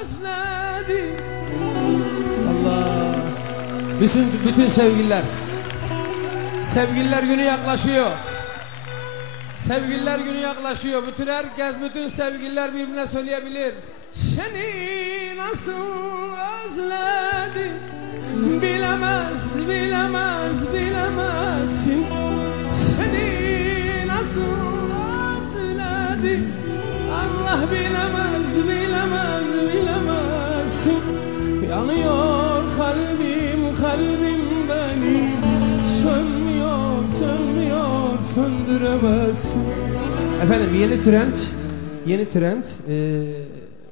özledim. Allah. Bütün, bütün sevgililer. Sevgililer günü yaklaşıyor. Sevgililer günü yaklaşıyor. Bütün herkes, bütün sevgililer birbirine söyleyebilir. Seni nasıl özledim? Bilemez, bilemez, bilemezsin. Seni nasıl özledim? Allah bilemez, bilemez, söndüremezsin Efendim yeni trend, yeni trend e,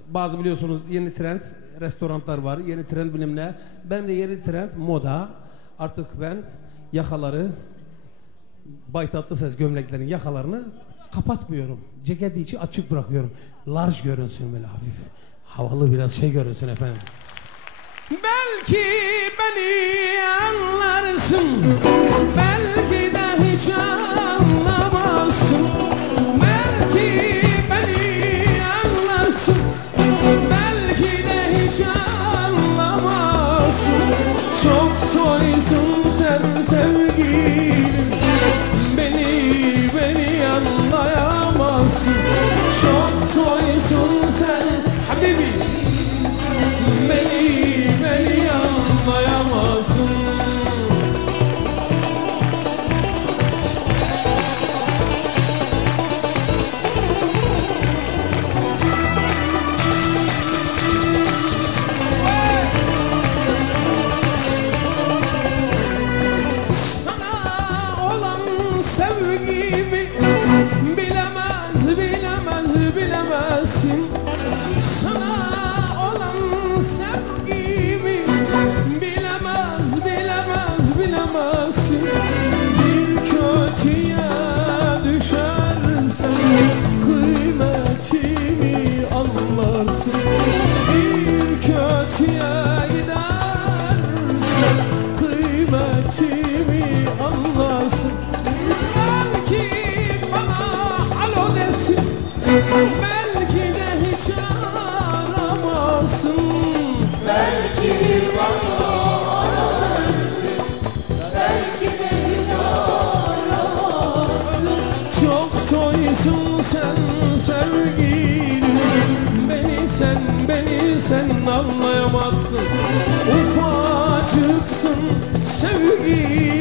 bazı biliyorsunuz yeni trend restoranlar var, yeni trend bilmem ne. Ben de yeni trend moda. Artık ben yakaları Bay Tatlıses gömleklerin yakalarını kapatmıyorum. Ceket içi açık bırakıyorum. Large görünsün böyle hafif. Havalı biraz şey görünsün efendim. Belki beni anlarsın Belki de hiç anlamazsın soon. Soysun sen sevgilim Beni sen, beni sen anlayamazsın. Ufacıksın sevgilim